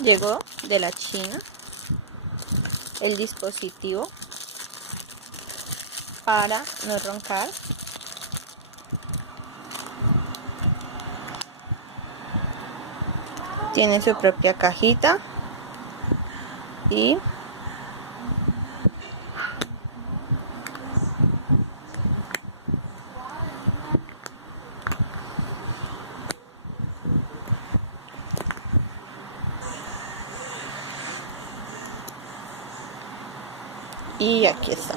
Llegó de la China el dispositivo para no roncar. Tiene su propia cajita y aquí está.